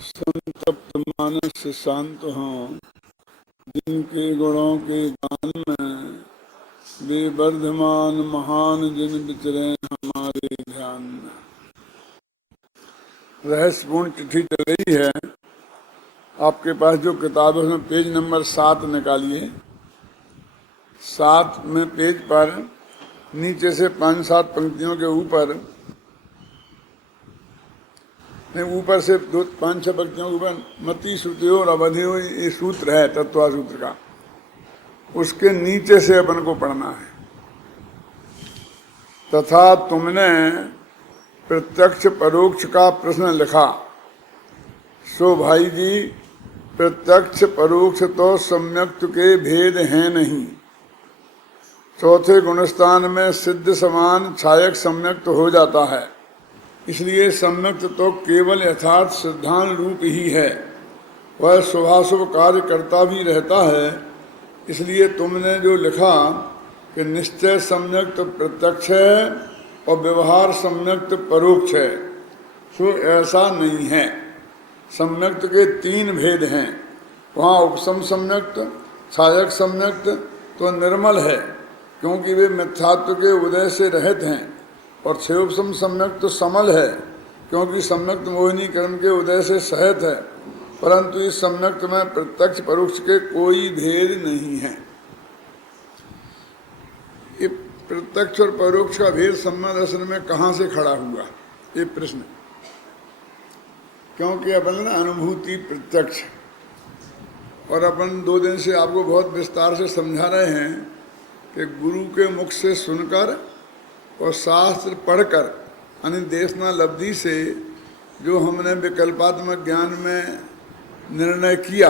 संतप्त मानस शांत हों, जिनके गुणों के गान में वे वर्धमान महान जिन विचरे हमारे ध्यान में। रहस्यपूर्ण चिट्ठी चल रही है। आपके पास जो किताब है उसमें पेज नंबर 7 निकालिए। 7 में पेज पर नीचे से 5-7 पंक्तियों के ऊपर ऊपर से 5-6 पंक्तियों के ऊपर मति श्रुतियों और अवधियों ये सूत्र है तत्वा सूत्र का, उसके नीचे से अपन को पढ़ना है। तथा तुमने प्रत्यक्ष परोक्ष का प्रश्न लिखा, सो भाई जी प्रत्यक्ष परोक्ष तो सम्यक्त के भेद हैं नहीं। चौथे गुणस्थान में सिद्ध समान छायक सम्यक्त हो जाता है, इसलिए सम्यक्त तो केवल यथार्थ सिद्धांत रूप ही है, वह शुभाशुभ कार्य करता भी रहता है। इसलिए तुमने जो लिखा कि निश्चय सम्यक्त प्रत्यक्ष है और व्यवहार सम्यक्त परोक्ष है, सो ऐसा नहीं है। सम्यक्त के 3 भेद हैं। वहाँ उपसम सम्यक्त, छायक सम्यक्त तो निर्मल है क्योंकि वे मिथ्यात्व के उदय से रहित हैं, और क्षयोपम सम्यक्त तो समल है क्योंकि सम्यक्त मोहिनी कर्म के उदय से सहित है। परंतु इस सम्यक्त में प्रत्यक्ष परोक्ष के कोई भेद नहीं है। ये प्रत्यक्ष और परोक्ष का भेद संबंध असल में कहाँ से खड़ा हुआ, ये प्रश्न। क्योंकि अपन ना अनुभूति प्रत्यक्ष, और अपन 2 दिन से आपको बहुत विस्तार से समझा रहे हैं कि गुरु के मुख से सुनकर और शास्त्र पढ़कर अनिर्देशना लब्धि से जो हमने विकल्पात्मक ज्ञान में निर्णय किया,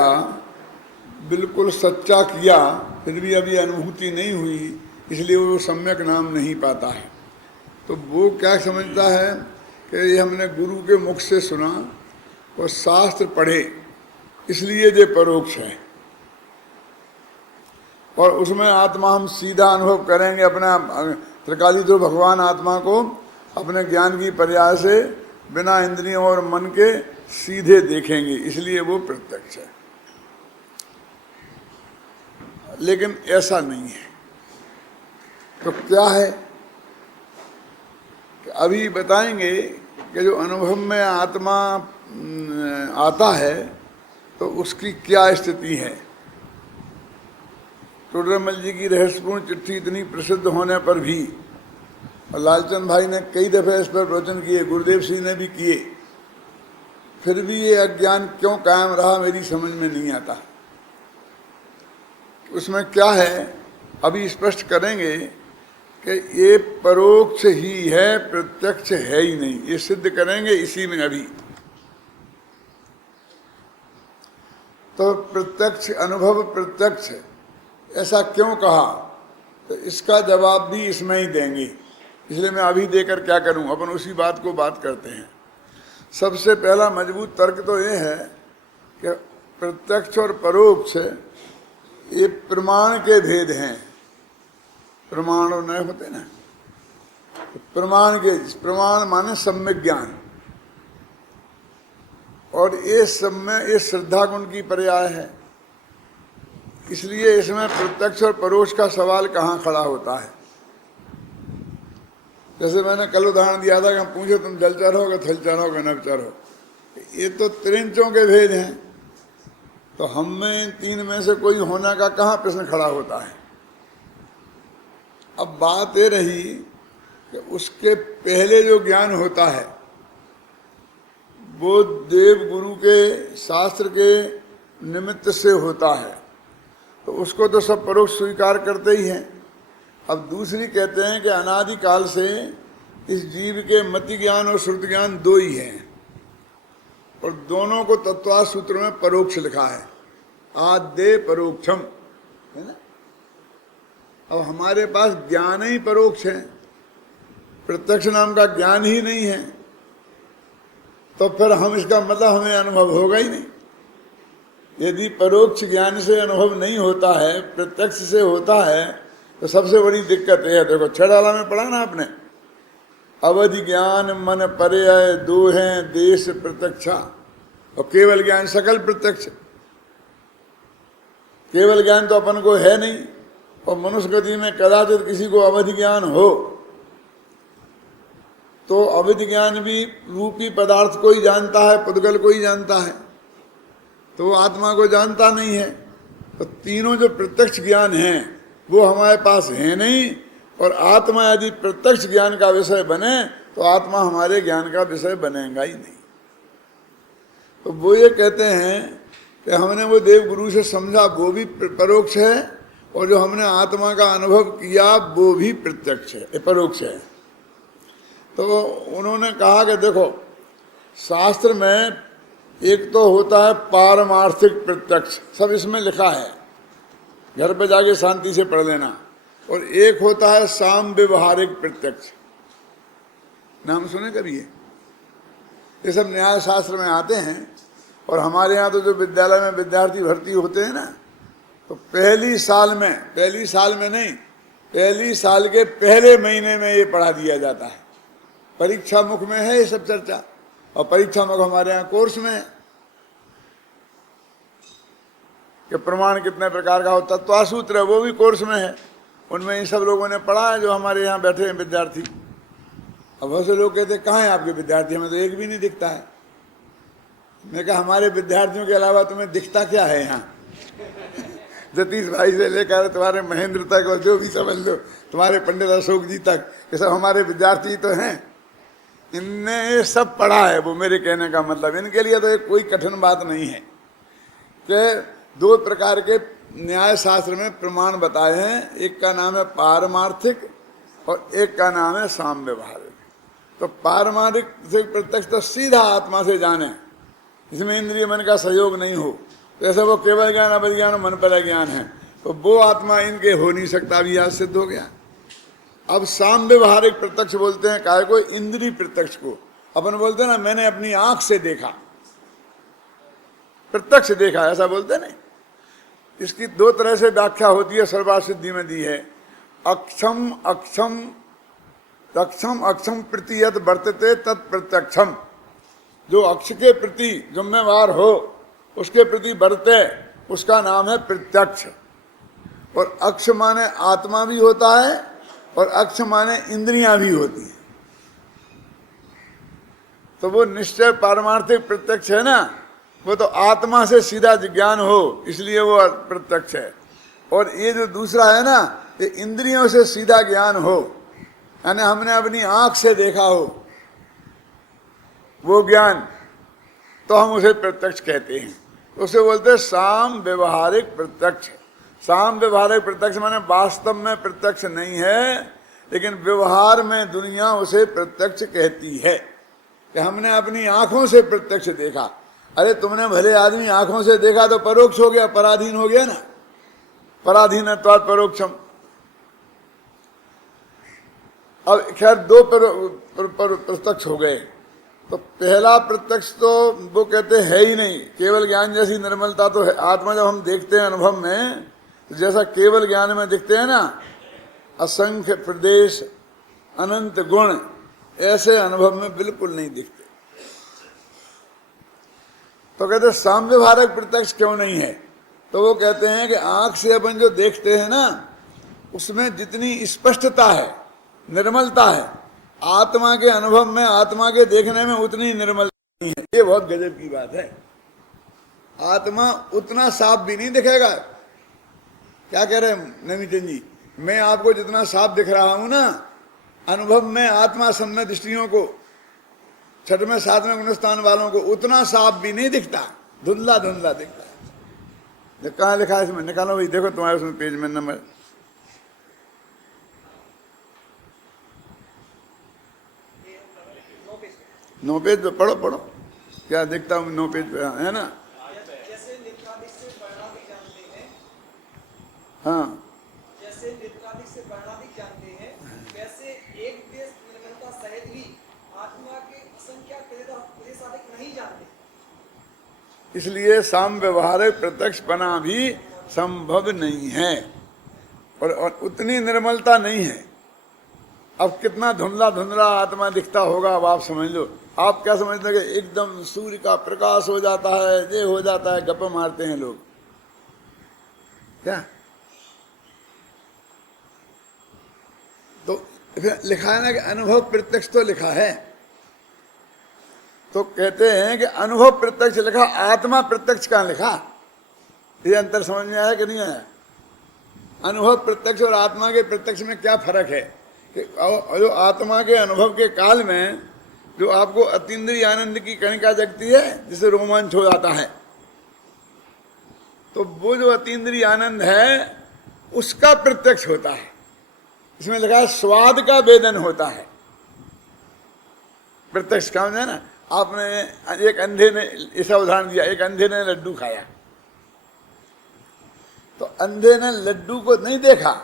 बिल्कुल सच्चा किया, फिर भी अभी अनुभूति नहीं हुई, इसलिए वो सम्यक नाम नहीं पाता है। तो वो क्या समझता है कि ये हमने गुरु के मुख से सुना और शास्त्र पढ़े, इसलिए ये परोक्ष है, और उसमें आत्मा हम सीधा अनुभव करेंगे। अपना त्रिकाली तो भगवान आत्मा को अपने ज्ञान की पर्याय से बिना इंद्रियों और मन के सीधे देखेंगे, इसलिए वो प्रत्यक्ष है। लेकिन ऐसा नहीं है। तो क्या है कि अभी बताएंगे कि जो अनुभव में आत्मा आता है तो उसकी क्या स्थिति है। टोडरमल जी की रहस्यपूर्ण चिट्ठी इतनी प्रसिद्ध होने पर भी, और लालचंद भाई ने कई दफ़े इस पर प्रवचन किए, गुरुदेव सिंह ने भी किए, फिर भी ये अज्ञान क्यों कायम रहा मेरी समझ में नहीं आता। उसमें क्या है अभी स्पष्ट करेंगे कि ये परोक्ष ही है, प्रत्यक्ष है ही नहीं, ये सिद्ध करेंगे इसी में अभी। तो प्रत्यक्ष अनुभव प्रत्यक्ष ऐसा क्यों कहा, तो इसका जवाब भी इसमें ही देंगे, इसलिए मैं अभी देकर क्या करूं, अपन उसी बात को बात करते हैं। सबसे पहला मजबूत तर्क तो ये है कि प्रत्यक्ष और परोक्ष ये प्रमाण के भेद हैं। प्रमाण और नए होते ना, प्रमाण के, प्रमाण माने सम्यक ज्ञान, और ये सम्य ये श्रद्धा गुण की पर्याय है। इसलिए इसमें प्रत्यक्ष और परोक्ष का सवाल कहाँ खड़ा होता है। जैसे मैंने कल उदाहरण दिया था कि हम पूछे तुम जलचर हो कि थलचर हो कि नभचर हो, ये तो त्रिंचों के भेद हैं, तो हम में इन 3 में से कोई होने का कहाँ प्रश्न खड़ा होता है। अब बात ये रही कि उसके पहले जो ज्ञान होता है वो देव गुरु के शास्त्र के निमित्त से होता है, तो उसको तो सब परोक्ष स्वीकार करते ही हैं। अब दूसरी कहते हैं कि अनादिकाल से इस जीव के मति ज्ञान और श्रुति ज्ञान 2 ही हैं, और दोनों को तत्वा सूत्र में परोक्ष लिखा है, आद्य परोक्षम, है ना। अब हमारे पास ज्ञान ही परोक्ष है, प्रत्यक्ष नाम का ज्ञान ही नहीं है, तो फिर हम इसका मतलब हमें अनुभव होगा ही नहीं। यदि परोक्ष ज्ञान से अनुभव नहीं होता है, प्रत्यक्ष से होता है, तो सबसे बड़ी दिक्कत यह है। देखो 6 डाला में पढ़ा ना आपने, अवधि ज्ञान मन पर्याय 2 हैं देश प्रत्यक्षा, और केवल ज्ञान सकल प्रत्यक्ष। केवल ज्ञान तो अपन को है नहीं, और मनुष्य गति में कदाचित किसी को अवधि ज्ञान हो, तो अवधि ज्ञान भी रूपी पदार्थ को ही जानता है, पुद्गल को ही जानता है, तो वो आत्मा को जानता नहीं है। तो तीनों जो प्रत्यक्ष ज्ञान हैं वो हमारे पास है नहीं, और आत्मा यदि प्रत्यक्ष ज्ञान का विषय बने तो आत्मा हमारे ज्ञान का विषय बनेगा ही नहीं। तो वो ये कहते हैं कि हमने वो देव गुरु से समझा वो भी परोक्ष है, और जो हमने आत्मा का अनुभव किया वो भी प्रत्यक्ष है, परोक्ष है। तो उन्होंने कहा कि देखो, शास्त्र में एक तो होता है पारमार्थिक प्रत्यक्ष, सब इसमें लिखा है, घर पे जाके शांति से पढ़ लेना, और एक होता है साम व्यवहारिक प्रत्यक्ष। नाम सुने कभी? ये सब न्याय शास्त्र में आते हैं। और हमारे यहाँ तो जो विद्यालय में विद्यार्थी भर्ती होते हैं ना, तो पहली साल में नहीं, पहली साल के पहले महीने में ये पढ़ा दिया जाता है। परीक्षा मुख में है ये सब चर्चा, और परीक्षा मुख हमारे यहाँ कोर्स में है कि प्रमाण कितने प्रकार का होता है, तत्व सूत्र है, वो भी कोर्स में है। उनमें इन सब लोगों ने पढ़ा है जो हमारे यहाँ बैठे हैं विद्यार्थी। अब बहुत से लोग कहते हैं कहाँ हैं आपके विद्यार्थी, हमें तो एक भी नहीं दिखता है। मैं कहा हमारे विद्यार्थियों के अलावा तुम्हें दिखता क्या है यहाँ? जतीश भाई से लेकर तुम्हारे महेंद्र तक, और जो भी समझ लो, तुम्हारे पंडित अशोक जी तक, ये सब हमारे विद्यार्थी तो हैं। इनने ये सब पढ़ा है। वो मेरे कहने का मतलब, इनके लिए तो ये कोई कठिन बात नहीं है कि दो प्रकार के न्याय शास्त्र में प्रमाण बताए हैं, एक का नाम है पारमार्थिक और एक का नाम है साम व्यवहारिक। तो पारमार्थिक से प्रत्यक्ष तो सीधा आत्मा से जाने, इसमें इंद्रिय मन का सहयोग नहीं हो, जैसे वो केवल ज्ञान, अवधि ज्ञान, मन पर ज्ञान है, तो वो आत्मा इनके हो नहीं सकता, अभी आज सिद्ध हो गया। अब साम व्यवहारिक प्रत्यक्ष बोलते हैं काय को? इंद्रिय प्रत्यक्ष को। अपन बोलते हैं ना मैंने अपनी आंख से देखा, प्रत्यक्ष देखा, ऐसा बोलते नहीं। इसकी दो तरह से व्याख्या होती है, सर्वार्थ सिद्धि में दी है। अक्षम अक्षम तक्षम अक्षम प्रति यद वर्तते तत्प्रत्यक्षम। जो अक्ष के प्रति जिम्मेवार हो, उसके प्रति बरते, उसका नाम है प्रत्यक्ष। और अक्ष माने आत्मा भी होता है, और अक्ष माने इंद्रियां भी होती हैं। तो वो निश्चय पारमार्थिक प्रत्यक्ष है ना, वो तो आत्मा से सीधा ज्ञान हो, इसलिए वो प्रत्यक्ष है। और ये जो दूसरा है ना, ये इंद्रियों से सीधा ज्ञान हो, यानी हमने अपनी आंख से देखा हो वो ज्ञान, तो हम उसे प्रत्यक्ष कहते हैं। उसे बोलते हैं साम व्यवहारिक प्रत्यक्ष। साम व्यवहारिक प्रत्यक्ष माने वास्तव में प्रत्यक्ष नहीं है, लेकिन व्यवहार में दुनिया उसे प्रत्यक्ष कहती है कि हमने अपनी आंखों से प्रत्यक्ष देखा। अरे तुमने भले आदमी आंखों से देखा तो परोक्ष हो गया, पराधीन हो गया ना, पराधीनत्वात् परोक्षम। अब खैर दो प्रत्यक्ष हो गए। तो पहला प्रत्यक्ष तो वो कहते है ही नहीं, केवल ज्ञान जैसी निर्मलता तो है। आत्मा जब हम देखते हैं अनुभव में, तो जैसा केवल ज्ञान में दिखते हैं ना, असंख्य प्रदेश, अनंत गुण, ऐसे अनुभव में बिल्कुल नहीं दिखते। तो कहते साम व्यवहारिक प्रत्यक्ष क्यों नहीं है? तो वो कहते हैं कि आंख से अपन जो देखते हैं ना, उसमें जितनी स्पष्टता है, निर्मलता है, आत्मा के अनुभव में, आत्मा के देखने में उतनी निर्मलता नहीं है। ये बहुत गजब की बात है। आत्मा उतना साफ भी नहीं दिखेगा। क्या कह रहे हैं नवीचंद जी? मैं आपको जितना साफ दिख रहा हूं ना, अनुभव में आत्मा सम्य दृष्टियों को, छठवें सातवें गुणस्थान वालों को उतना साफ भी नहीं दिखता, धुंधला धुंधला दिखता है। कहाँ लिखा है इसमें? निकालो भाई, देखो तुम्हारे उसमें पेज में नंबर 9 पेज पे पढ़ो पढ़ो, क्या देखता हूँ 9 पेज पे है ना। जैसे नित्रादिक से वर्णादिक जानते हैं, हाँ, जैसे नित्रादिक से वर्णादिक जानते हैं, वैसे एक देश निर्मलता सहित ही आत्मा के असंख्य प्रदेशादिक नहीं जानते। इसलिए साम व्यवहारिक प्रत्यक्ष बना भी संभव नहीं है, और उतनी निर्मलता नहीं है। अब कितना धुंधला धुंधला आत्मा दिखता होगा, अब आप समझ लो। आप क्या समझते हैं कि एकदम सूर्य का प्रकाश हो जाता है, ये हो जाता है, गप्पे मारते हैं लोग क्या? तो फिर लिखा है ना कि अनुभव प्रत्यक्ष तो लिखा है, तो कहते हैं कि अनुभव प्रत्यक्ष लिखा, आत्मा प्रत्यक्ष कहाँ लिखा? ये अंतर समझ में आया कि नहीं आया? अनुभव प्रत्यक्ष और आत्मा के प्रत्यक्ष में क्या फर्क है कि जो आत्मा के अनुभव के काल में जो आपको अतीन्द्रिय आनंद की कणिका जगती है, जिसे रोमांच हो जाता है, तो वो जो अतीन्द्रिय आनंद है उसका प्रत्यक्ष होता है। इसमें लिखा है स्वाद का वेदन होता है। प्रत्यक्ष का है ना, आपने एक अंधे ने ऐसा उदाहरण दिया, एक अंधे ने लड्डू खाया, तो अंधे ने लड्डू को नहीं देखा,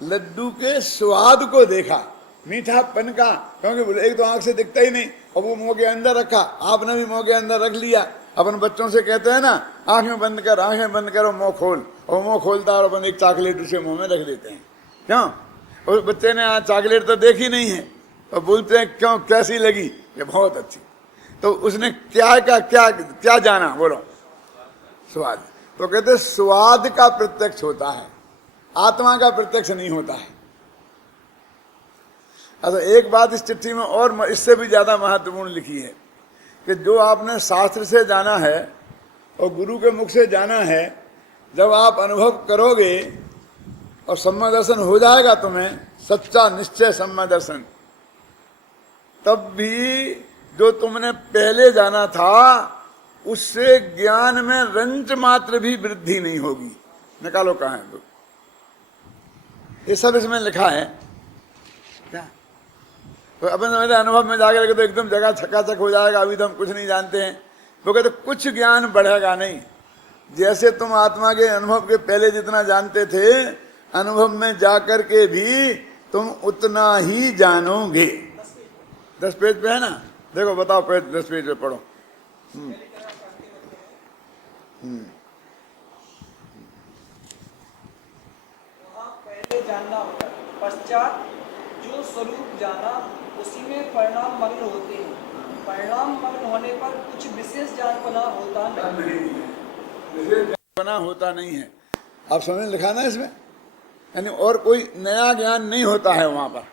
लड्डू के स्वाद को देखा, मीठापन का, क्योंकि एक तो आंख से दिखता ही नहीं, और वो मुंह के अंदर रखा, आपने भी मुंह के अंदर रख लिया। अपन बच्चों से कहते हैं ना, आंखें बंद कर, आंखें बंद करो, मुंह खोल, और मुंह खोलता है और अपन एक चॉकलेट उसे मुंह में रख देते हैं। क्यों? उस बच्चे ने आज चॉकलेट तो देखी नहीं है, और बोलते हैं क्यों, कैसी लगी? ये बहुत अच्छी। तो उसने क्या का क्या क्या जाना, बोलो? स्वाद। तो कहते स्वाद का प्रत्यक्ष होता है, आत्मा का प्रत्यक्ष नहीं होता है। अच्छा, एक बात इस चिट्ठी में और इससे भी ज्यादा महत्वपूर्ण लिखी है कि जो आपने शास्त्र से जाना है और गुरु के मुख से जाना है, जब आप अनुभव करोगे और सम्यक दर्शन हो जाएगा तुम्हें, सच्चा निश्चय सम्यक दर्शन, तब भी जो तुमने पहले जाना था उससे ज्ञान में रंच मात्र भी वृद्धि नहीं होगी। निकालो कहाँ है तो ये सब इसमें लिखा है क्या? तो अपन समझते अनुभव में जाकर तो एकदम जगह छकाछक हो जाएगा, अभी तो हम कुछ नहीं जानते हैं। वो कहते कुछ ज्ञान बढ़ेगा नहीं, जैसे तुम आत्मा के अनुभव के पहले जितना जानते थे, अनुभव में जाकर के भी तुम उतना ही जानोगे। 10 पेज पे है ना, देखो बताओ, पेज 10 पेज पे पढ़ो। वहाँ पहले जानना होता, पश्चात जो स्वरूप जाना उसी में परिणाम मग्न होते हैं। परिणाम मग्न होने पर कुछ विशेष जानपना होता नहीं, विशेष जानपना होता नहीं है। आप समझ लिखा ना इसमें, यानी और कोई नया ज्ञान नहीं होता है वहां पर,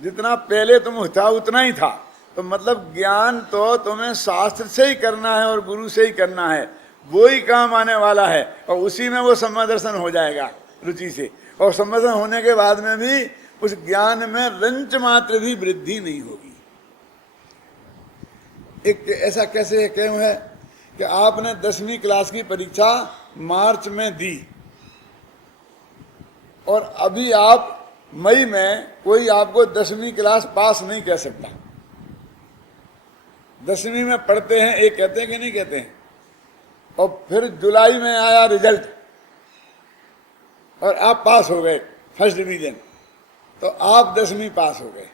जितना पहले तुम था उतना ही था। तो मतलब ज्ञान तो तुम्हें शास्त्र से ही करना है और गुरु से ही करना है, वो ही काम आने वाला है, और उसी में वो सम्यक दर्शन हो जाएगा रुचि से। और सम्यक दर्शन होने के बाद में भी उस ज्ञान में रंच मात्र भी वृद्धि नहीं होगी। एक ऐसा कैसे क्यों है कि आपने 10वीं क्लास की परीक्षा मार्च में दी और अभी आप मई में, कोई आपको 10वीं क्लास पास नहीं कह सकता। 10वीं में पढ़ते हैं, एक कहते हैं कि नहीं कहते हैं, और फिर जुलाई में आया रिजल्ट और आप पास हो गए फर्स्ट डिवीजन, तो आप 10वीं पास हो गए।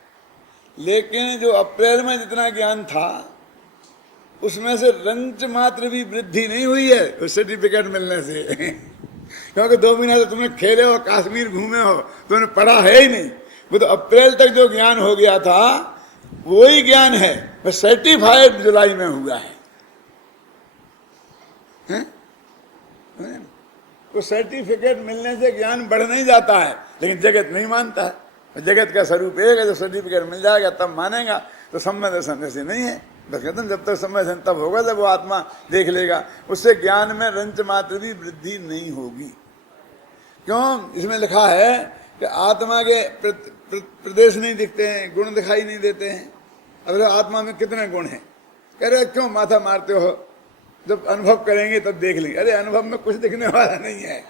लेकिन जो अप्रैल में जितना ज्ञान था उसमें से रंच मात्र भी वृद्धि नहीं हुई है उस सर्टिफिकेट मिलने से क्योंकि 2 महीने तो तुमने खेले हो, कश्मीर घूमे हो, तुमने पढ़ा है ही नहीं। वो तो अप्रैल तक जो ज्ञान हो गया था वही ज्ञान है, बस सर्टिफाइड जुलाई में हुआ है। तो सर्टिफिकेट मिलने से ज्ञान बढ़ नहीं जाता है, लेकिन जगत नहीं मानता है। जगत का स्वरूप एक है, जो सर्टिफिकेट मिल जाएगा तब मानेगा। तो सम्यक दर्शन ऐसे नहीं है, बस कहते हैं जब तक सम्यक दर्शन तब होगा जब वो आत्मा देख लेगा, उससे ज्ञान में रंच मात्र भी वृद्धि नहीं होगी। क्यों? इसमें लिखा है कि आत्मा के प्रदेश नहीं दिखते हैं, गुण दिखाई नहीं देते हैं। अब आत्मा में कितने गुण हैं? कह रहे क्यों माथा मारते हो, जब अनुभव करेंगे तब देख लेंगे। अरे अनुभव में कुछ दिखने वाला नहीं है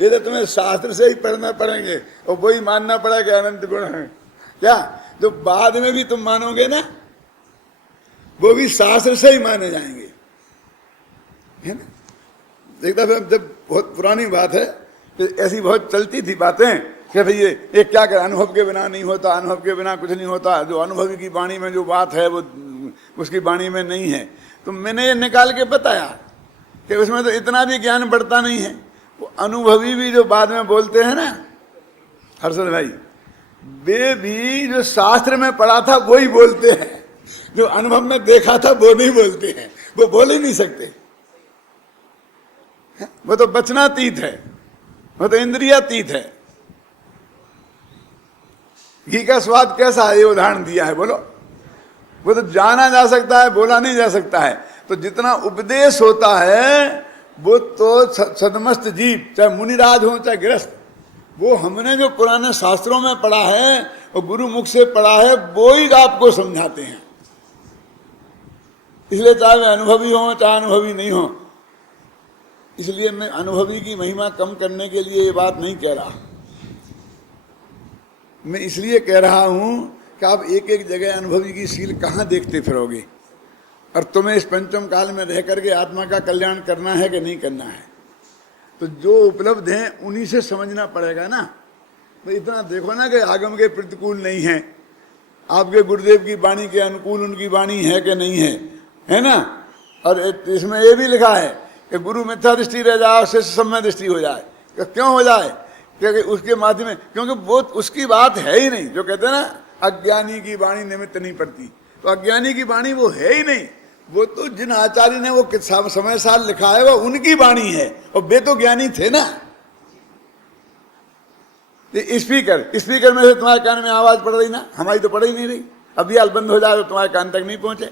ये तो तुम्हें शास्त्र से ही पढ़ना पड़ेंगे और वही मानना पड़ा कि अनंत गुण है। क्या जो बाद में भी तुम मानोगे ना, वो भी शास्त्र से ही माने जाएंगे, है ना। एक दफे जब बहुत पुरानी बात है कि ऐसी बहुत चलती थी बातें कि भाई ये क्या कर, अनुभव के बिना नहीं होता, अनुभव के बिना कुछ नहीं होता, जो अनुभवी की वाणी में जो बात है वो उसकी वाणी में नहीं है। तो मैंने ये निकाल के बताया कि उसमें तो इतना भी ज्ञान बढ़ता नहीं है। वो अनुभवी भी जो बाद में बोलते हैं ना, हर्षद भाई, वे भी जो शास्त्र में पढ़ा था वो ही बोलते हैं, जो अनुभव में देखा था वो नहीं बोलते हैं, वो बोल ही नहीं सकते। वो तो वचनातीत है, वो तो इंद्रियातीत है। घी का स्वाद कैसा है ये उदाहरण दिया है, बोलो। वो तो जाना जा सकता है, बोला नहीं जा सकता है। तो जितना उपदेश होता है वो तो सदमस्त जीव, चाहे मुनिराज हो चाहे गृहस्थ, वो हमने जो पुराने शास्त्रों में पढ़ा है और गुरु मुख से पढ़ा है वो ही आपको समझाते हैं। इसलिए चाहे वे अनुभवी हो चाहे अनुभवी नहीं हो, इसलिए मैं अनुभवी की महिमा कम करने के लिए ये बात नहीं कह रहा। मैं इसलिए कह रहा हूं कि आप एक एक जगह अनुभवी की सील कहाँ देखते फिरोगे, और तुम्हें इस पंचम काल में रह करके आत्मा का कल्याण करना है कि नहीं करना है। तो जो उपलब्ध हैं उन्हीं से समझना पड़ेगा ना। तो इतना देखो ना कि आगम के प्रतिकूल नहीं है, आपके गुरुदेव की वाणी के अनुकूल उनकी वाणी है कि नहीं है ना। और इसमें ये भी लिखा है कि गुरु मिथ्या दृष्टि रह जाए, शिष्य सम्य दृष्टि हो जाए। क्यों हो जाए? क्योंकि उसके माध्यम में, क्योंकि वो उसकी बात है ही नहीं। जो कहते हैं ना अज्ञानी की वाणी निमित्त नहीं पड़ती, तो अज्ञानी की वाणी वो है ही नहीं। वो तो जिन आचार्य ने वो समय साल लिखा है वो उनकी वाणी है, और वे तो ज्ञानी थे ना। स्पीकर में से तुम्हारे कान में आवाज पड़ रही ना, हमारी तो पड़ ही नहीं रही। अभी हाल बंद हो जाए तो तुम्हारे कान तक नहीं पहुंचे।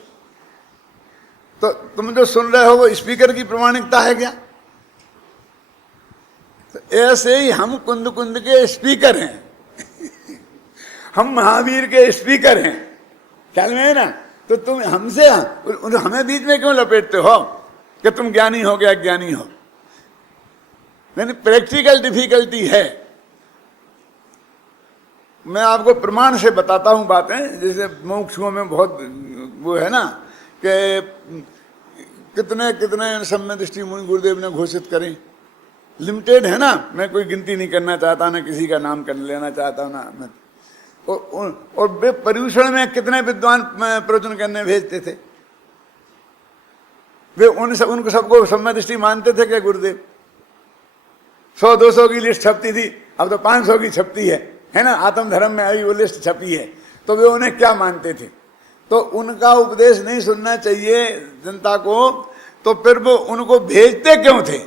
तो तुम जो सुन रहे हो वो स्पीकर की प्रमाणिकता है क्या? तो ऐसे ही हम कुंद कुंद के स्पीकर हैं हम महावीर के स्पीकर हैं, ख्याल में है ना। तो तुम हमसे हमें बीच में क्यों लपेटते हो कि तुम ज्ञानी हो गया ज्ञानी हो? यानी प्रैक्टिकल डिफिकल्टी है। मैं आपको प्रमाण से बताता हूं बातें। जैसे मोक्षों में बहुत वो है ना कि कितने कितने सम्य दृष्टि मुनि गुरुदेव ने घोषित करें। लिमिटेड है ना, मैं कोई गिनती नहीं करना चाहता, ना किसी का नाम कर लेना चाहता हूं ना। और वे पर्यूषण में कितने विद्वान प्रवचन करने भेजते थे। वे उनको सबको सम्य दृष्टि मानते थे क्या गुरुदेव? 100-200 की लिस्ट छपती थी, अब तो 500 की छपती है ना। आत्म धर्म में आई वो लिस्ट छपी है, तो वे उन्हें क्या मानते थे? तो उनका उपदेश नहीं सुनना चाहिए जनता को, तो फिर वो उनको भेजते क्यों थे?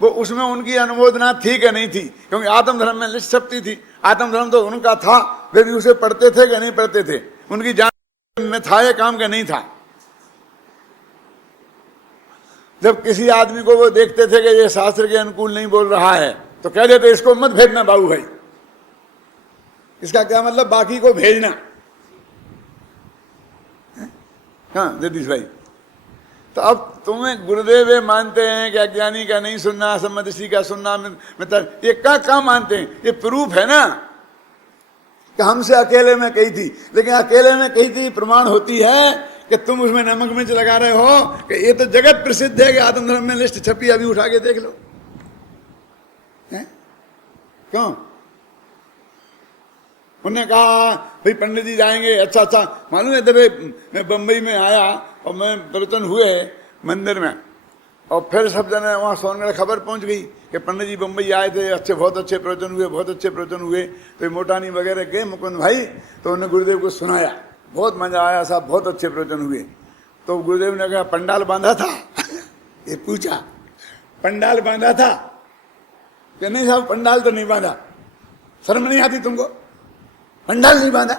वो उसमें उनकी अनुमोदना थी कि नहीं थी? क्योंकि आत्म धर्म में लिस्ट छपती थी, आत्म धर्म तो उनका था, वे भी उसे पढ़ते थे कि नहीं पढ़ते थे? उनकी जान में था ये काम का नहीं था? जब किसी आदमी को वो देखते थे कि ये शास्त्र के अनुकूल नहीं बोल रहा है, तो कह देते इसको मत भेजना बाबू भाई। इसका क्या मतलब? बाकी को भेजना। हाँ जगदीश भाई, तो अब तुम्हें गुरुदेव मानते हैं कि अज्ञानी का नहीं सुनना, सम्मदृष्टि का सुनना, मतलब ये क्या मानते हैं? ये प्रूफ है ना कि हमसे अकेले में कही थी। लेकिन अकेले में कही थी प्रमाण होती है कि तुम उसमें नमक मिर्च लगा रहे हो कि ये तो जगत प्रसिद्ध है कि आत्म धर्म में लिस्ट छपी, अभी उठा के देख लो। क्यों? उन्होंने कहा भाई पंडित जी जाएंगे। अच्छा मालूम है, जब मैं बम्बई में आया और मैं प्रवचन हुए मंदिर में, और फिर सब जने वहाँ सोनगढ़ खबर पहुँच गई कि पंडित जी बम्बई आए थे, बहुत अच्छे प्रवचन हुए, बहुत अच्छे प्रवचन हुए। तो मोटानी वगैरह गए मुकुंद भाई, तो उन्होंने गुरुदेव को सुनाया, बहुत मजा आया साहब, बहुत अच्छे प्रवचन हुए। तो गुरुदेव ने कहा पंडाल बांधा था ये पूछा, पंडाल बांधा था कि नहीं साहब? पंडाल तो नहीं बांधा। शर्म नहीं आती तुमको? पंडाल नहीं बांधा?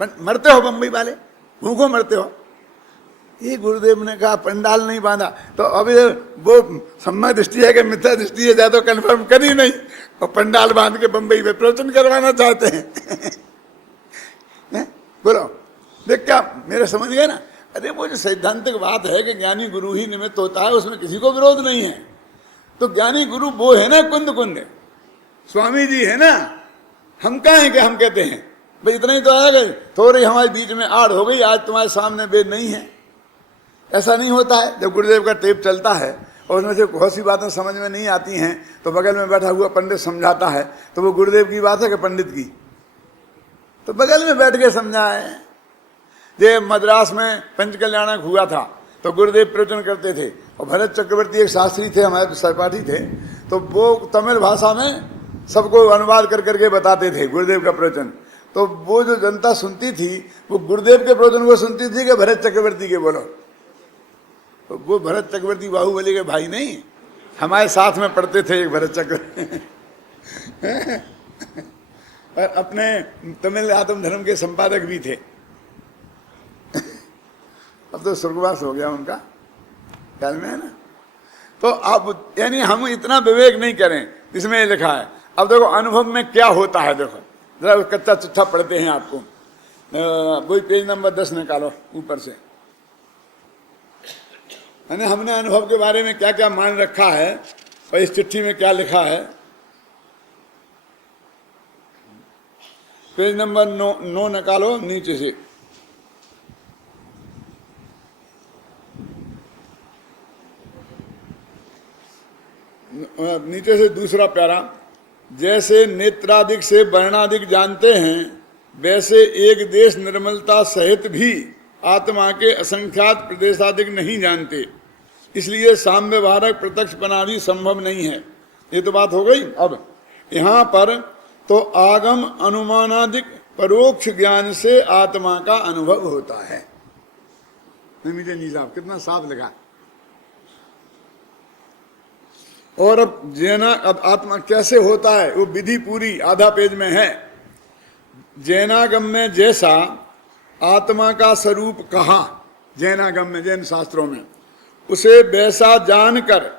मरते हो बम्बई वाले, भूखों मरते हो। ये गुरुदेव ने कहा पंडाल नहीं बांधा, तो अभी वो सम्य दृष्टि है कि मिथ्या दृष्टि है ज्यादा कंफर्म करी नहीं, और पंडाल बांध के बम्बई में प्रवचन करवाना चाहते हैं। बोलो देख, क्या मेरे समझ गए ना? अरे वो जो सैद्धांतिक बात है कि ज्ञानी गुरु ही निमित्त होता है, उसमें किसी को विरोध नहीं है। तो ज्ञानी गुरु वो है ना, कुंद कुंद स्वामी जी है ना। हम कहाँ हैं कि हम कहते हैं भाई इतना ही तो आ गए, थोड़ी हमारे बीच में आड़ हो गई, आज तुम्हारे सामने वेद नहीं है। ऐसा नहीं होता है। जब गुरुदेव का टेप चलता है और उसमें से बहुत सी बातें समझ में नहीं आती हैं, तो बगल में बैठा हुआ पंडित समझाता है, तो वो गुरुदेव की बात है कि पंडित की? तो बगल में बैठ के समझाए। ये मद्रास में पंचकल्याणक हुआ था, तो गुरुदेव प्रवचन करते थे, और भरत चक्रवर्ती एक शास्त्री थे, हमारे सहपाठी थे, तो वो तमिल भाषा में सबको अनुवाद कर करके बताते थे गुरुदेव का प्रवचन। तो वो जो जनता सुनती थी वो गुरुदेव के प्रवचन को सुनती थी कि भरत चक्रवर्ती के? बोलो, तो वो भरत चक्रवर्ती बाहुबली के भाई नहीं, हमारे साथ में पढ़ते थे एक भरत चक्रवर्ती और अपने तमिल आत्म धर्म के संपादक भी थे। अब तो स्वर्गवास हो गया उनका, ख्याल में है ना। तो अब यानी हम इतना विवेक नहीं करें, इसमें लिखा है। अब देखो अनुभव में क्या होता है, देखो जरा कच्चा चिट्ठा पढ़ते हैं आपको। वही पेज नंबर 10 निकालो ऊपर से। यानी हमने अनुभव के बारे में क्या क्या मान रखा है और इस चिट्ठी में क्या लिखा है। पेज नंबर 9 निकालो नीचे से। नीचे से दूसरा प्यारा। जैसे नेत्रादिक से वर्णादिक जानते हैं, वैसे एक देश निर्मलता सहित भी आत्मा के असंख्यात प्रदेशादिक नहीं जानते, इसलिए साम्यवहारक प्रत्यक्षपना भी संभव नहीं है। ये तो बात हो गई। अब यहाँ पर तो आगम अनुमानादिक परोक्ष ज्ञान से आत्मा का अनुभव होता है। नहीं साहब, कितना साफ लिखा। और अब जैना, अब आत्मा कैसे होता है वो विधि पूरी आधा पेज में है। जैनागम में जैसा आत्मा का स्वरूप कहा, जैनागम में जैन शास्त्रों में, उसे वैसा जानकर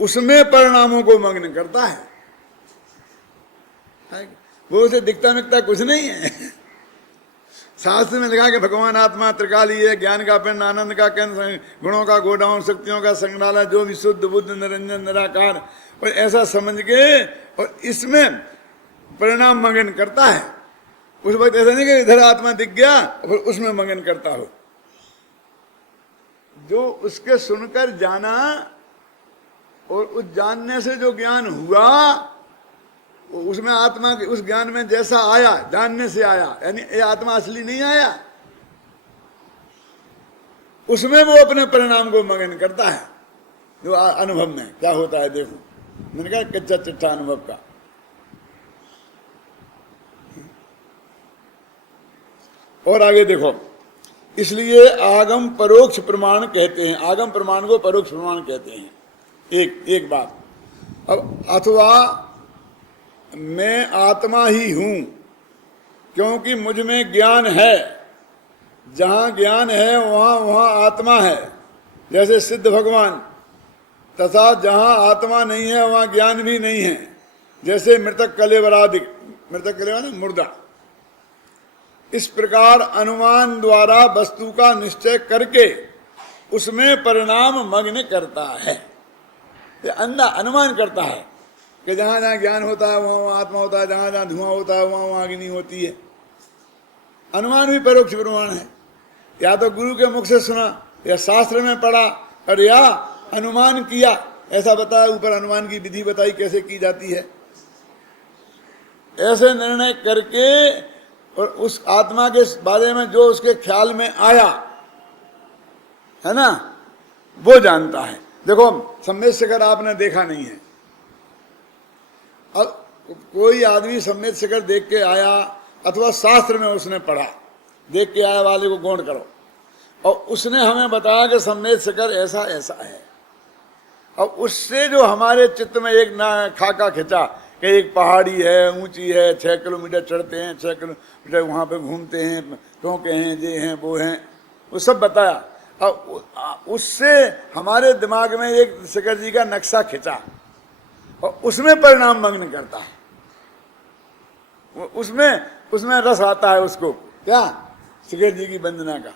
उसमें परिणामों को मग्न करता है। वो उसे दिखता मिखता कुछ नहीं है। शास्त्र में लिखा कि भगवान आत्मा त्रिकाली है, ज्ञान का पिंड, आनंद का केंद्र, गुणों का गोडाउन, शक्तियों का संग्रहालय, जो विशुद्ध बुद्ध निरंजन निराकार, और ऐसा समझ के और इसमें परिणाम मगन करता है। उस वक्त ऐसा नहीं कि इधर आत्मा दिख गया और उसमें मगन करता हो। जो उसके सुनकर जाना और उस जानने से जो ज्ञान हुआ, उसमें आत्मा के उस ज्ञान में जैसा आया, जानने से आया, यानी ये आत्मा असली नहीं आया, उसमें वो अपने परिणाम को मगन करता है। जो अनुभव में क्या होता है देखो, मैंने कहा कच्चा चिट्ठा अनुभव का। और आगे देखो, इसलिए आगम परोक्ष प्रमाण कहते हैं। आगम प्रमाण को परोक्ष प्रमाण कहते हैं। एक बात। अब अथवा मैं आत्मा ही हूं क्योंकि मुझ में ज्ञान है, जहां ज्ञान है वहां आत्मा है, जैसे सिद्ध भगवान, तथा जहां आत्मा नहीं है वहां ज्ञान भी नहीं है, जैसे मृतक कलेवरादिक, मृतक कलेवर मुर्दा। इस प्रकार अनुमान द्वारा वस्तु का निश्चय करके उसमें परिणाम मग्न करता है। ये अंधा अनुमान करता है कि जहाँ जहाँ ज्ञान होता है वहाँ आत्मा होता है, जहाँ जहाँ धुआं होता है वहाँ अग्नि होती है। अनुमान भी परोक्ष प्रमाण है। या तो गुरु के मुख से सुना, या शास्त्र में पढ़ा, और या अनुमान किया, ऐसा बताया, ऊपर अनुमान की विधि बताई कैसे की जाती है। ऐसे निर्णय करके और उस आत्मा के बारे में जो उसके ख्याल में आया है ना, वो जानता है। देखो सम्यक शिखर आपने देखा नहीं है। अब कोई आदमी सम्यक शिखर देख के आया, अथवा शास्त्र में उसने पढ़ा, देख के आया वाले को गौण करो, और उसने हमें बताया कि सम्यक शिखर ऐसा ऐसा है। और उससे जो हमारे चित्त में एक ना खाका खिंचा कि एक पहाड़ी है, ऊंची है, 6 किलोमीटर चढ़ते हैं, 6 किलोमीटर वहाँ पे घूमते हैं, टोंके हैं, ये हैं, वो हैं, वो सब बताया। और उससे हमारे दिमाग में एक शिखर जी का नक्शा खिंचा और उसमें परिणाम मग्न करता है। उसमें रस आता है उसको, क्या, शिखर जी की वंदना का।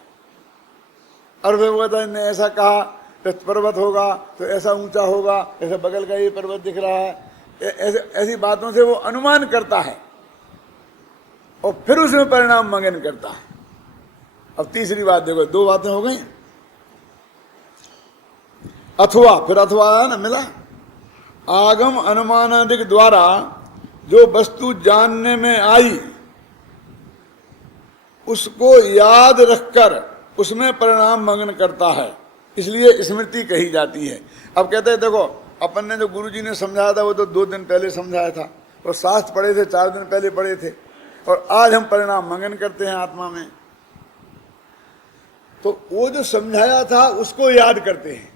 और फिर वो ने ऐसा कहा तो पर्वत होगा तो ऐसा ऊंचा होगा, ऐसा बगल का ये पर्वत दिख रहा है, ऐसी बातों से वो अनुमान करता है और फिर उसमें परिणाम मगन करता है। अब तीसरी बात देखो, 2 बातें हो गई। अथवा, फिर अथवा है ना, मिला। आगम अनुमानादिक द्वारा जो वस्तु जानने में आई उसको याद रखकर उसमें परिणाम मग्न करता है, इसलिए स्मृति कही जाती है। अब कहते हैं देखो, अपन ने जो गुरुजी ने समझाया था वो तो 2 दिन पहले समझाया था, और शास्त्र पढ़े थे, 4 दिन पहले पढ़े थे, और आज हम परिणाम मंगन करते हैं आत्मा में। तो वो जो समझाया था उसको याद करते हैं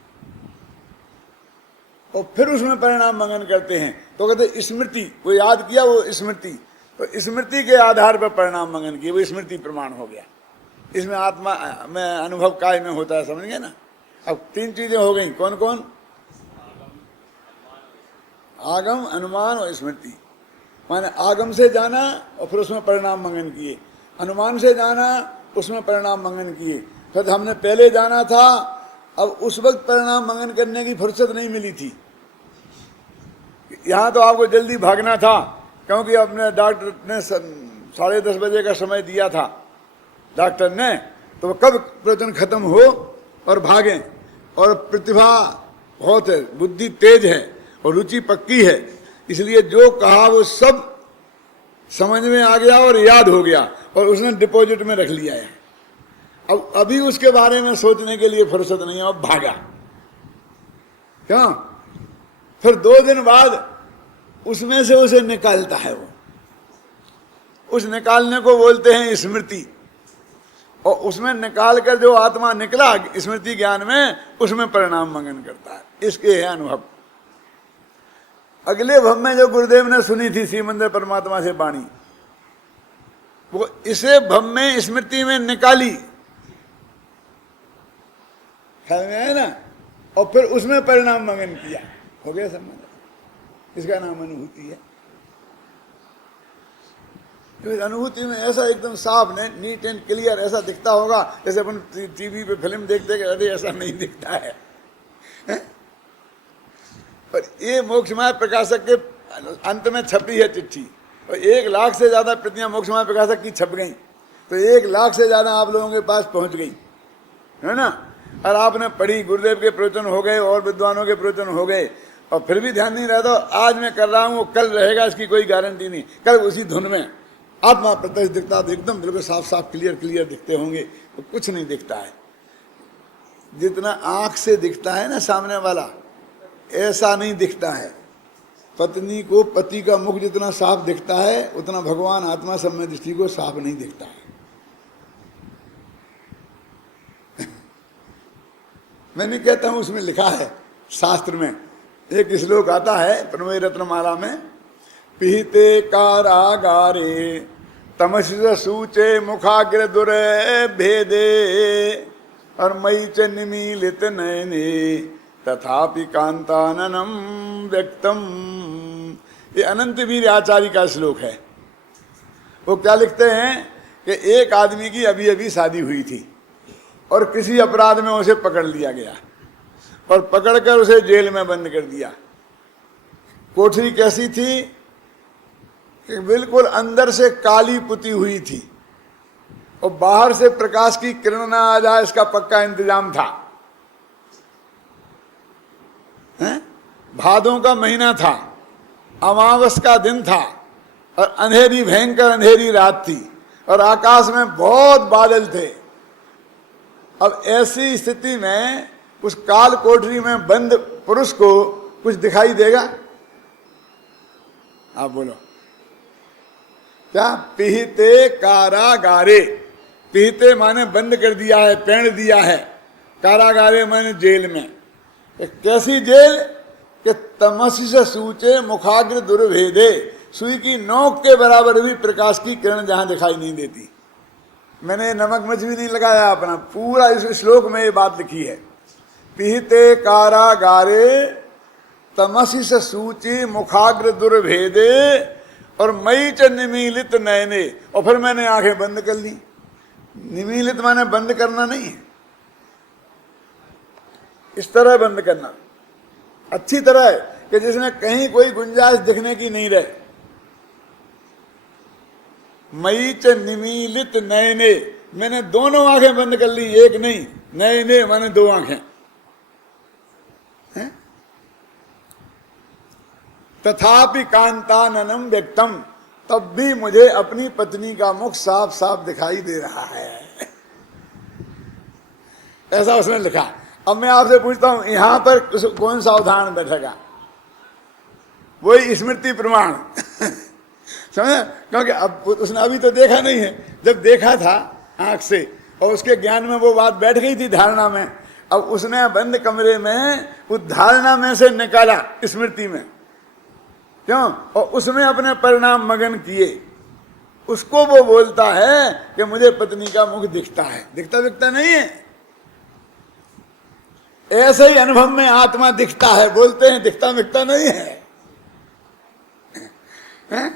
और फिर उसमें परिणाम मंगन करते हैं। तो कहते स्मृति, वो याद किया, वो स्मृति, तो स्मृति के आधार पर परिणाम मंगन किए, वो स्मृति प्रमाण हो गया। इसमें आत्मा में अनुभव काय में होता है, समझ गए ना। अब 3 चीजें हो गई, कौन कौन? आगम, अनुमान और स्मृति। माने आगम से जाना और फिर उसमें परिणाम मंगन किए, अनुमान से जाना उसमें परिणाम मंगन किए, फिर हमने पहले जाना था, अब उस वक्त परिणाम मंगन करने की फुर्सत नहीं मिली थी। यहाँ तो आपको जल्दी भागना था, क्योंकि अपने डॉक्टर ने 10:30 बजे का समय दिया था डॉक्टर ने, तो कब प्रवचन खत्म हो और भागें। और प्रतिभा बहुत है, बुद्धि तेज है और रुचि पक्की है, इसलिए जो कहा वो सब समझ में आ गया और याद हो गया और उसने डिपॉजिट में रख लिया है। अब अभी उसके बारे में सोचने के लिए फुर्सत नहीं है, अब भागा। क्यों? फिर 2 दिन बाद उसमें से उसे निकालता है वो, उस निकालने को बोलते हैं स्मृति। और उसमें निकाल कर जो आत्मा निकला स्मृति ज्ञान में, उसमें परिणाम मंगन करता है। इसके है अनुभव। अगले भव में जो गुरुदेव ने सुनी थी श्रीमंदिर परमात्मा से वाणी, वो इसे भव में स्मृति में निकाली, ख्याल में आया ना, और फिर उसमें परिणाम मंगन किया, हो गया संबंध। इसका नाम अनुभूति है। अनुभूति में ऐसा एकदम साफ नीट एंड क्लियर ऐसा दिखता होगा, जैसे अपन टीवी पे फिल्म देखते कि अरे ऐसा नहीं दिखता है, पर ये मोक्षमाया प्रकाशक के अंत में छपी है चिट्ठी, और 1 लाख से ज्यादा प्रतियां मोक्षमाया प्रकाशक की छप गई, तो 1 लाख से ज्यादा आप लोगों के पास पहुंच गई, है ना। और आपने पढ़ी, गुरुदेव के प्रवचन हो गए और विद्वानों के प्रवचन हो गए, और फिर भी ध्यान नहीं रहता। आज मैं कर रहा हूँ, वो कल रहेगा इसकी कोई गारंटी नहीं। कल उसी धुन में आत्मा प्रत्यक्ष दिखता, तो एकदम बिल्कुल साफ साफ क्लियर क्लियर दिखते होंगे, तो कुछ नहीं दिखता है। जितना आंख से दिखता है ना सामने वाला, ऐसा नहीं दिखता है। पत्नी को पति का मुख जितना साफ दिखता है, उतना भगवान आत्मा सम्य दृष्टि को साफ नहीं दिखता है। मैं नहीं कहता हूं, उसमें लिखा है शास्त्र में एक श्लोक आता है प्रणव रत्नमाला में, पीते कारागारे तमस्य सूचे मुखाग्र दुरे भेदे और मई च निमीलित नयने तथापि कांताननम व्यक्तम। ये अनंत वीर आचार्य का श्लोक है। वो क्या लिखते हैं कि एक आदमी की अभी अभी शादी हुई थी और किसी अपराध में उसे पकड़ लिया गया और पकड़कर उसे जेल में बंद कर दिया। कोठरी कैसी थी कि बिल्कुल अंदर से काली पुती हुई थी और बाहर से प्रकाश की किरण ना आ जाए इसका पक्का इंतजाम था। भादों का महीना था, अमावस का दिन था और अंधेरी, भयंकर अंधेरी रात थी और आकाश में बहुत बादल थे। अब ऐसी स्थिति में उस काल कोठरी में बंद पुरुष को कुछ दिखाई देगा? आप बोलो क्या? पिहिते कारागारे, पिहिते माने बंद कर दिया है, पेड़ दिया है, कारागारे माने जेल में। कैसी जेल कि तमसी से सूचे मुखाग्र दुर्भेदे, सुई की नोक के बराबर भी प्रकाश की किरण जहां दिखाई नहीं देती। मैंने नमक मिर्च भी नहीं लगाया अपना, पूरा इस श्लोक में ये बात लिखी है। पिहिते कारागारे तमसी से सूची मुखाग्र दुर्भेदे और मई च निमीलित नयने, और फिर मैंने आंखें बंद कर ली। निमीलित माने बंद करना नहीं है, इस तरह बंद करना, अच्छी तरह है कि जिसमें कहीं कोई गुंजाइश दिखने की नहीं रहे। मई च निमीलित नयने, मैंने दोनों आंखें बंद कर ली, एक नहीं, नयने माने 2 आंखें। तथापि कांताननम व्यक्तम, तब भी मुझे अपनी पत्नी का मुख साफ साफ दिखाई दे रहा है, ऐसा उसने लिखा। अब मैं आपसे पूछता हूं यहां पर कौन सा उदाहरण बैठेगा? वही स्मृति प्रमाण समझ, क्योंकि अब उसने अभी तो देखा नहीं है, जब देखा था आंख से और उसके ज्ञान में वो बात बैठ गई थी धारणा में, अब उसने बंद कमरे में उस धारणा में से निकाला स्मृति में, क्यों, और उसमें अपने परिणाम मगन किए, उसको वो बोलता है कि मुझे पत्नी का मुख दिखता है, दिखता विखता नहीं है। ऐसे ही अनुभव में आत्मा दिखता है, बोलते हैं दिखता विखता नहीं है, हैं?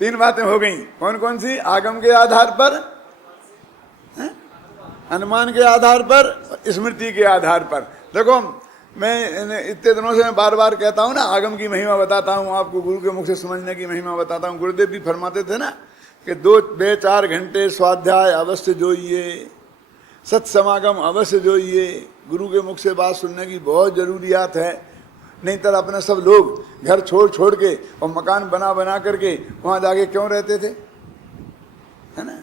तीन बातें हो गई, कौन कौन सी? आगम के आधार पर, अनुमान के आधार पर, स्मृति के आधार पर। देखो मैं इतने दिनों से मैं बार बार कहता हूँ ना, आगम की महिमा बताता हूँ आपको, गुरु के मुख से समझने की महिमा बताता हूँ। गुरुदेव भी फरमाते थे ना कि 2-4 घंटे स्वाध्याय अवश्य जोइए, सत्समागम अवश्य जोइए, गुरु के मुख से बात सुनने की बहुत जरूरियात है। नहीं तो अपने सब लोग घर छोड़ छोड़ के और मकान बना बना करके वहाँ जाके क्यों रहते थे, है ना,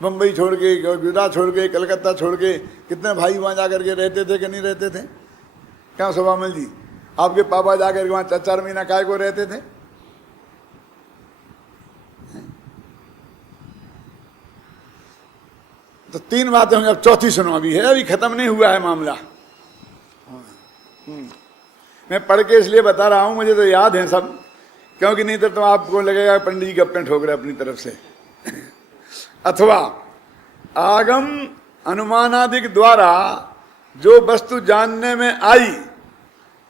मुंबई छोड़ के, गुजरात छोड़ के, कलकत्ता छोड़ के, कितने भाई वहाँ जा करके रहते थे कि नहीं रहते थे? क्या सभामल जी, आपके पापा जाकर वहाँ 4-4 महीना काय को रहते थे? तो 3 बातें होंगी, अब चौथी सुनो, अभी है, अभी खत्म नहीं हुआ है मामला। मैं पढ़ के इसलिए बता रहा हूं, मुझे तो याद है सब, क्योंकि नहीं तो आपको लगेगा पंडित जी गप्पे ठोक रहे अपनी तरफ से। अथवा आगम अनुमानादिक द्वारा जो वस्तु जानने में आई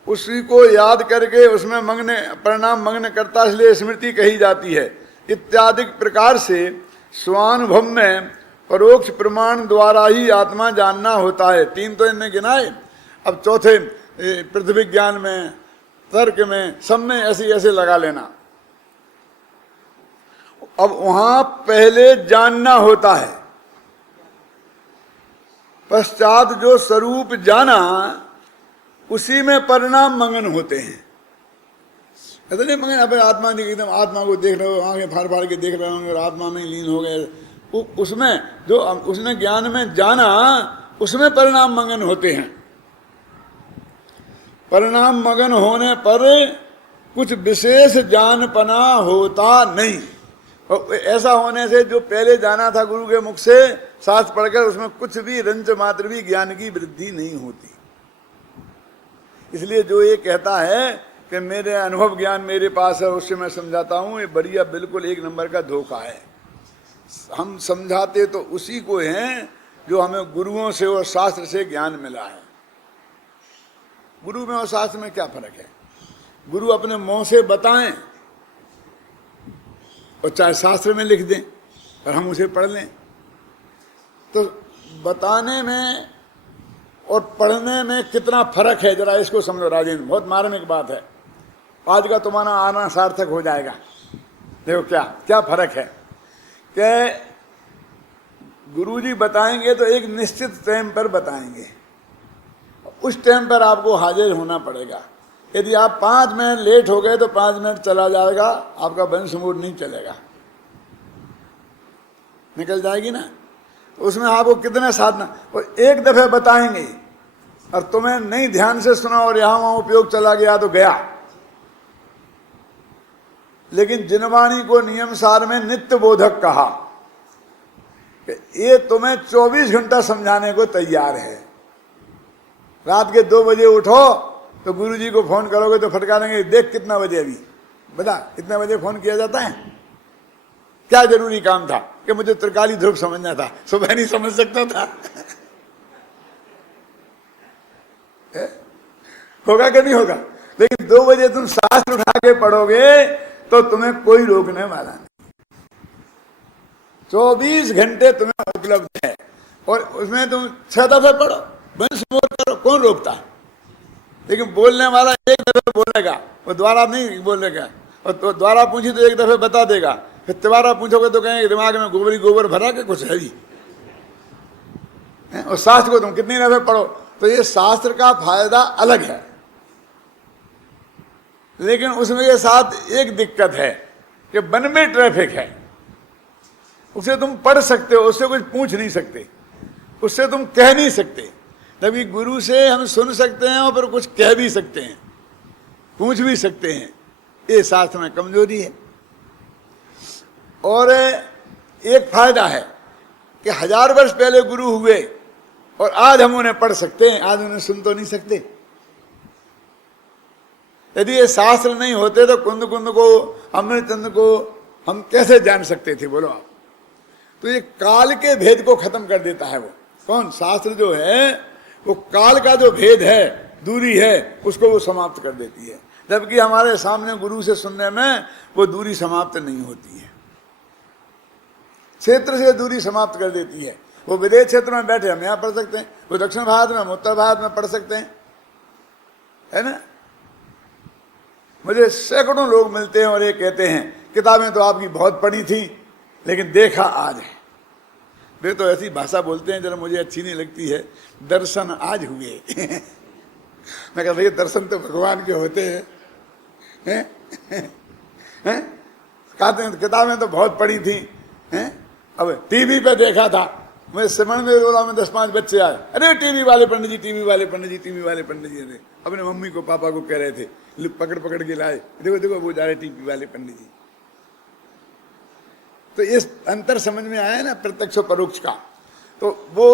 उसी को याद करके उसमें मग्न परिणाम मग्न करता, इसलिए स्मृति कही जाती है। इत्यादि प्रकार से स्वानुभव में परोक्ष प्रमाण द्वारा ही आत्मा जानना होता है। 3 तो इनने गिनाए, अब चौथे पृथ्वी ज्ञान में, तर्क में, सब में ऐसे ऐसे लगा लेना। अब वहां पहले जानना होता है, पश्चात जो स्वरूप जाना उसी में परिणाम मगन होते हैं। ऐसा नहीं मगन अब आत्मा एकदम आत्मा को देख रहे हो, आंखें फाड़ फाड़ के देख रहे होंगे और आत्मा में लीन हो गए, उसमें जो उसने ज्ञान में जाना उसमें परिणाम मगन होते हैं। परिणाम मगन होने पर कुछ विशेष जानपना होता नहीं, और ऐसा होने से जो पहले जाना था गुरु के मुख से शास्त्र पढ़कर, उसमें कुछ भी रंच मात्र भी ज्ञान की वृद्धि नहीं होती। इसलिए जो ये कहता है कि मेरे अनुभव ज्ञान मेरे पास है उससे मैं समझाता हूँ, ये बढ़िया बिल्कुल 1 नंबर का धोखा है। हम समझाते तो उसी को हैं जो हमें गुरुओं से और शास्त्र से ज्ञान मिला है। गुरु में और शास्त्र में क्या फर्क है? गुरु अपने मुंह से बताएं और चाहे शास्त्र में लिख दें और हम उसे पढ़ लें, तो बताने में और पढ़ने में कितना फर्क है, जरा इसको समझो राजेंद्र, बहुत मार्मिक बात है। आज का तुम्हारा आना सार्थक हो जाएगा। देखो क्या क्या फर्क है कि गुरुजी बताएंगे तो एक निश्चित टाइम पर बताएंगे, उस टाइम पर आपको हाजिर होना पड़ेगा। यदि आप 5 मिनट लेट हो गए तो 5 मिनट चला जाएगा, आपका वंश मूड नहीं चलेगा, निकल जाएगी ना। तो उसमें आपको कितने साधना, और एक दफे बताएंगे और तुम्हें नहीं ध्यान से सुना और यहां वहां उपयोग चला गया तो गया। लेकिन जिनवाणी को नियम सार में नित्य बोधक कहा कि ये तुम्हें 24 घंटा समझाने को तैयार है। रात के 2 बजे उठो तो गुरुजी को फोन करोगे तो फटकारेंगे, देख कितना बजे, अभी बता इतने बजे फोन किया जाता है। क्या जरूरी काम था कि मुझे त्रिकाली ध्रुव समझना था, सुबह नहीं समझ सकता था? होगा कि नहीं होगा? लेकिन 2 बजे तुम शास्त्र उठा के पढ़ोगे तो तुम्हें कोई रोकने वाला नहीं। 24 घंटे तुम्हें उपलब्ध है और उसमें तुम 6 दफे पढ़ो, वंश बोल करो, कौन रोकता है? लेकिन बोलने वाला एक दफे बोलेगा, वो द्वारा नहीं बोलेगा, और तो द्वारा पूछी तो एक दफे बता देगा, फिर दोबारा पूछोगे तो कहेंगे दिमाग में गोबर भरा के कुछ है ही। और शास्त्र को तुम कितनी दफे पढ़ो। तो ये शास्त्र का फायदा अलग है, लेकिन उसमें के साथ एक दिक्कत है कि वन में ट्रैफिक है। उसे तुम पढ़ सकते हो, उससे कुछ पूछ नहीं सकते, उससे तुम कह नहीं सकते। तभी गुरु से हम सुन सकते हैं और फिर कुछ कह भी सकते हैं, पूछ भी सकते हैं। ये शास्त्र में कमजोरी है। और एक फायदा है कि 1000 वर्ष पहले गुरु हुए और आज हम उन्हें पढ़ सकते हैं, आज उन्हें सुन तो नहीं सकते। यदि ये शास्त्र नहीं होते तो कुंद कुंद को, अमृतचंद को हम कैसे जान सकते थे, बोलो आप। तो ये काल के भेद को खत्म कर देता है वो कौन, शास्त्र जो है वो काल का जो भेद है, दूरी है, उसको वो समाप्त कर देती है। जबकि हमारे सामने गुरु से सुनने में वो दूरी समाप्त नहीं होती है, क्षेत्र से दूरी समाप्त कर देती है। वो विदेश क्षेत्र में बैठे हम यहाँ पढ़ सकते हैं, वो दक्षिण भारत में, हम उत्तर भारत में पढ़ सकते हैं, है ना। मुझे सैकड़ों लोग मिलते हैं और ये कहते हैं किताबें तो आपकी बहुत पढ़ी थी लेकिन देखा आज है। वे तो ऐसी भाषा बोलते हैं जरा मुझे अच्छी नहीं लगती है, दर्शन आज हुए। मैं कहता ये दर्शन तो भगवान के होते हैं, कहते हैं किताबें तो बहुत पढ़ी थी, हैं? अब टीवी पे देखा था, मैं सिमरण में बोला में 10-5 बच्चे आए, अरे टीवी वाले पंडित जी, टीवी वाले पंडित जी, टीवी वाले पंडित जी। अरे अपने मम्मी को पापा को कह रहे थे, पकड़ पकड़ के लाए, देखो देखो वो जा रहे टीवी वाले पंडित जी। तो इस अंतर समझ में आया ना प्रत्यक्ष परोक्ष का। तो वो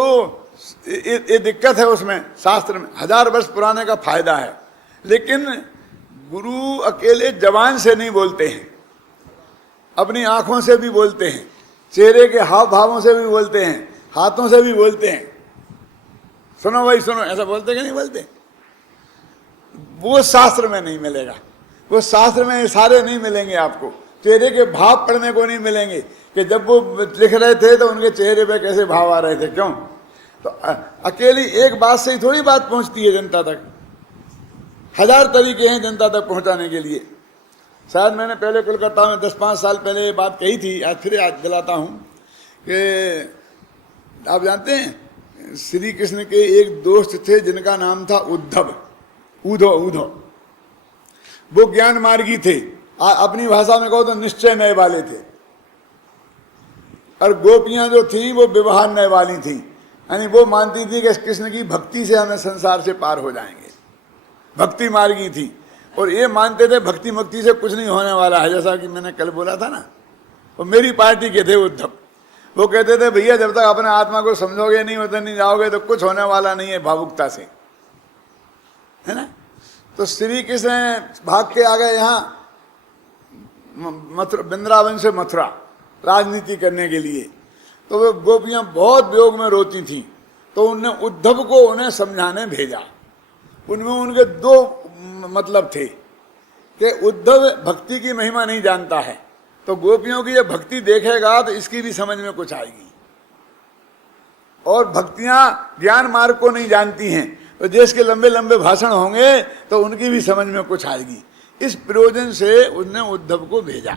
ये दिक्कत है उसमें, शास्त्र में 1000 वर्ष पुराने का फायदा है। लेकिन गुरु अकेले जबान से नहीं बोलते हैं, अपनी आंखों से भी बोलते हैं, चेहरे के हाव भावों से भी बोलते हैं, हाथों से भी बोलते हैं। सुनो भाई सुनो, ऐसा बोलते कि नहीं बोलते? वो शास्त्र में नहीं मिलेगा, वो शास्त्र में इशारे नहीं मिलेंगे आपको, चेहरे के भाव पढ़ने को नहीं मिलेंगे कि जब वो लिख रहे थे तो उनके चेहरे पे कैसे भाव आ रहे थे, क्यों? तो अकेली एक बात से ही थोड़ी बात पहुंचती है जनता तक, 1000 तरीके हैं जनता तक पहुंचाने के लिए। शायद मैंने पहले कोलकाता में 10-5 साल पहले ये बात कही थी, आज फिर याद दिलाता हूँ कि आप जानते हैं श्री कृष्ण के एक दोस्त थे जिनका नाम था उद्धव, उद्धव। वो ज्ञान मार्गी थे, अपनी भाषा में कहो तो निश्चय नए वाले थे, और गोपियां जो थी वो व्यवहार नए वाली थी, यानी वो मानती थी कि कृष्ण की भक्ति से हमें संसार से पार हो जाएंगे, भक्ति मार्गी थी। और ये मानते थे भक्ति मुक्ति से कुछ नहीं होने वाला है, जैसा कि मैंने कल बोला था ना। वो मेरी पार्टी के थे उद्धव, वो कहते थे भैया जब तक अपने आत्मा को समझोगे नहीं, उधर नहीं जाओगे तो कुछ होने वाला नहीं है भावुकता से, है ना। तो श्री कृष्ण भाग के आ गए यहाँ मथुरा, वृंदावन से मथुरा राजनीति करने के लिए। तो वो गोपियां बहुत वियोग में रोती थीं, तो उनने उद्धव को उन्हें समझाने भेजा। उनमें उनके 2 मतलब थे कि उद्धव भक्ति की महिमा नहीं जानता है, तो गोपियों की ये भक्ति देखेगा तो इसकी भी समझ में कुछ आएगी, और भक्तियां ज्ञान मार्ग को नहीं जानती हैं, तो जिसके लंबे लंबे भाषण होंगे तो उनकी भी समझ में कुछ आएगी। इस प्रयोजन से उसने उद्धव को भेजा।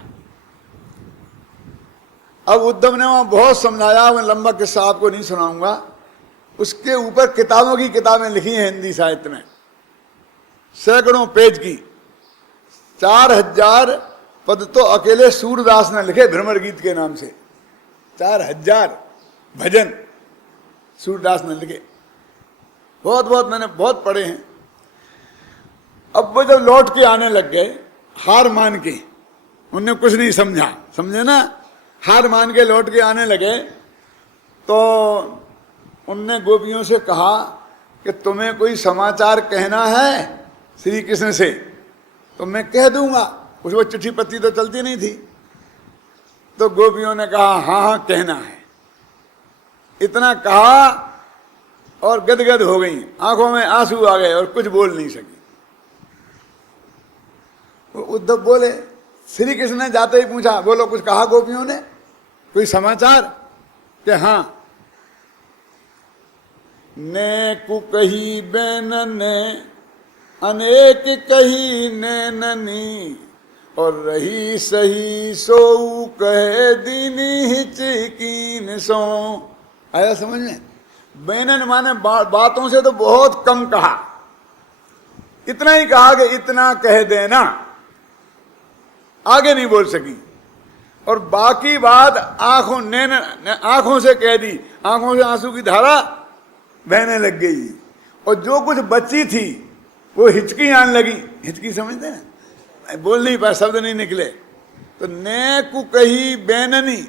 अब उद्धव ने वहां बहुत समझाया, मैं लंबा किस्सा आपको नहीं सुनाऊंगा। उसके ऊपर किताबों की किताबें लिखी हैं हिंदी साहित्य में, सैकड़ों पेज की। 4000 पद तो अकेले सूरदास ने लिखे भ्रमर गीत के नाम से, 4000 भजन सूरदास ने लिखे। बहुत मैंने बहुत पढ़े हैं। अब वो जब लौट के आने लग गए, हार मान के, उनने कुछ नहीं समझा, समझे ना, हार मान के लौट के आने लगे, तो उनने गोपियों से कहा कि तुम्हें कोई समाचार कहना है श्री कृष्ण से तो मैं कह दूंगा। उसको चिट्ठी पत्री तो चलती नहीं थी। तो गोपियों ने कहा हाँ हाँ कहना है। इतना कहा और गदगद हो गई, आंखों में आंसू आ गए और कुछ बोल नहीं सकी। उद्धव बोले, श्री कृष्ण ने जाते ही पूछा, बोलो कुछ कहा गोपियों ने, कोई समाचार? कि हाँ, ने कु कही बैनने अनेक कही नैननी, और रही सही सो कहे दीनी हिचकीन सो। आया समझ में? बैनन माने बातों से तो बहुत कम कहा, इतना ही कहा कि इतना कह देना, आगे नहीं बोल सकी। और बाकी बात आंखों से कह दी, आंखों से आंसू की धारा बहने लग गई। और जो कुछ बची थी वो हिचकी आने लगी। हिचकी समझते हैं, बोल नहीं पाए, शब्द नहीं निकले, तो नेकु कही बैननी,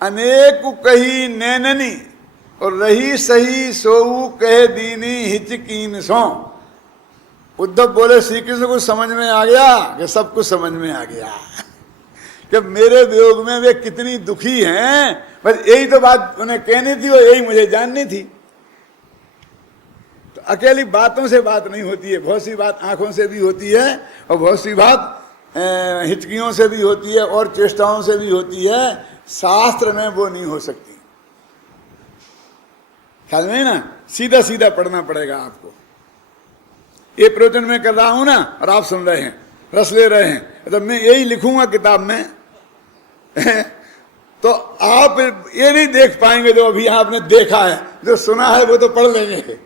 अनेकु कही नैननी, और रही सही सोऊ कह दीनी हिचकीन सो। उद्धव बोले श्री कृष्ण को समझ में आ गया कि सब कुछ समझ में आ गया कि मेरे वियोग में वे कितनी दुखी हैं। बस यही तो बात उन्हें कहनी थी और यही मुझे जाननी थी। तो अकेली बातों से बात नहीं होती है, बहुत सी बात आंखों से भी होती है और बहुत सी बात हिचकियों से भी होती है और चेष्टाओं से भी होती है। शास्त्र में वो नहीं हो सकती। ख्याल में ना, सीधा सीधा पढ़ना पड़ेगा आपको। ये प्रवचन मैं कर रहा हूं ना और आप सुन रहे हैं, रस ले रहे हैं। तो मैं यही लिखूंगा किताब में तो आप ये नहीं देख पाएंगे जो अभी आपने देखा है। जो सुना है वो तो पढ़ लेंगे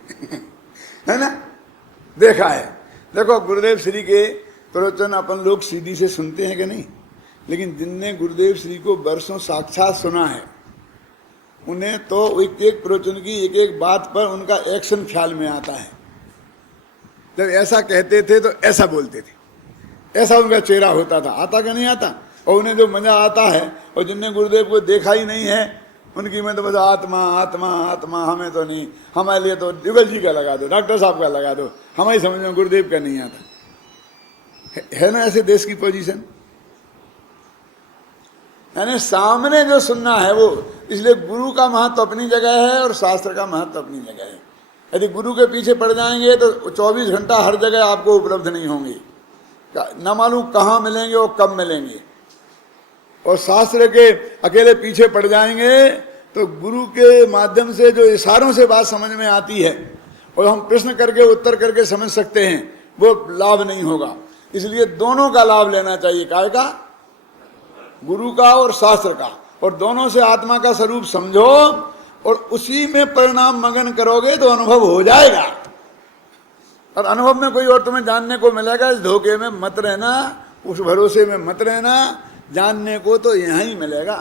है ना, देखा है। देखो गुरुदेव श्री के प्रवचन अपन लोग सीधी से सुनते हैं कि नहीं, लेकिन जिनने गुरुदेव श्री को वर्षों साक्षात सुना है उन्हें तो एक एक प्रवचन की एक एक बात पर उनका एक्शन ख्याल में आता है। जब ऐसा कहते थे तो ऐसा बोलते थे, ऐसा उनका चेहरा होता था। आता कि नहीं आता? और उन्हें जो मजा आता है, और जिनने गुरुदेव को देखा ही नहीं है उनकी में तो बस आत्मा आत्मा आत्मा, हमें तो नहीं, हमारे लिए तो जुगल जी का लगा दो, डॉक्टर साहब का लगा दो, हमारी समझ में गुरुदेव का नहीं आता है ना। ऐसे देश की पोजीशन, यानी सामने जो सुनना है वो। इसलिए गुरु का महत्व अपनी जगह है और शास्त्र का महत्व अपनी जगह है। यदि गुरु के पीछे पड़ जाएंगे तो 24 घंटा हर जगह आपको उपलब्ध नहीं होंगे, न मालूम कहाँ मिलेंगे और कब मिलेंगे। और शास्त्र के अकेले पीछे पड़ जाएंगे तो गुरु के माध्यम से जो इशारों से बात समझ में आती है और हम प्रश्न करके उत्तर करके समझ सकते हैं, वो लाभ नहीं होगा। इसलिए दोनों का लाभ लेना चाहिए, काय का, गुरु का और शास्त्र का। और दोनों से आत्मा का स्वरूप समझो और उसी में परिणाम मगन करोगे तो अनुभव हो जाएगा। और अनुभव में कोई और तुम्हें जानने को मिलेगा, इस धोखे में मत रहना, उस भरोसे में मत रहना। जानने को तो यहाँ ही मिलेगा।